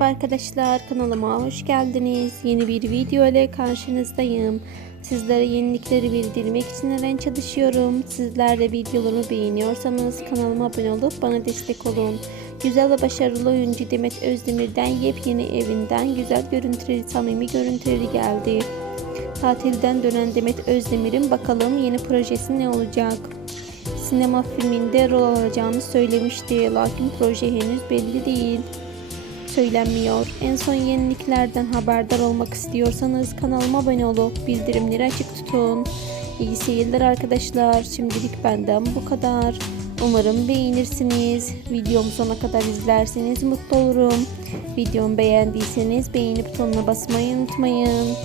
Merhaba arkadaşlar kanalıma hoş geldiniz. Yeni bir video ile karşınızdayım. Sizlere yenilikleri bildirmek için an çalışıyorum. Sizler de videolarımı beğeniyorsanız kanalıma abone olup bana destek olun. Güzel ve başarılı oyuncu Demet Özdemir'den yepyeni evinden güzel görüntüleri, samimi görüntüleri geldi. Tatilden dönen Demet Özdemir'in bakalım yeni projesi ne olacak? Sinema filminde rol alacağını söylemişti. Lakin proje henüz belli değil söylenmiyor. En son yeniliklerden haberdar olmak istiyorsanız kanalıma abone olup bildirimleri açık tutun. İyi seyirler arkadaşlar. Şimdilik benden bu kadar. Umarım beğenirsiniz. Videomu sona kadar izlerseniz mutlu olurum. Videomu beğendiyseniz beğeni butonuna basmayı unutmayın.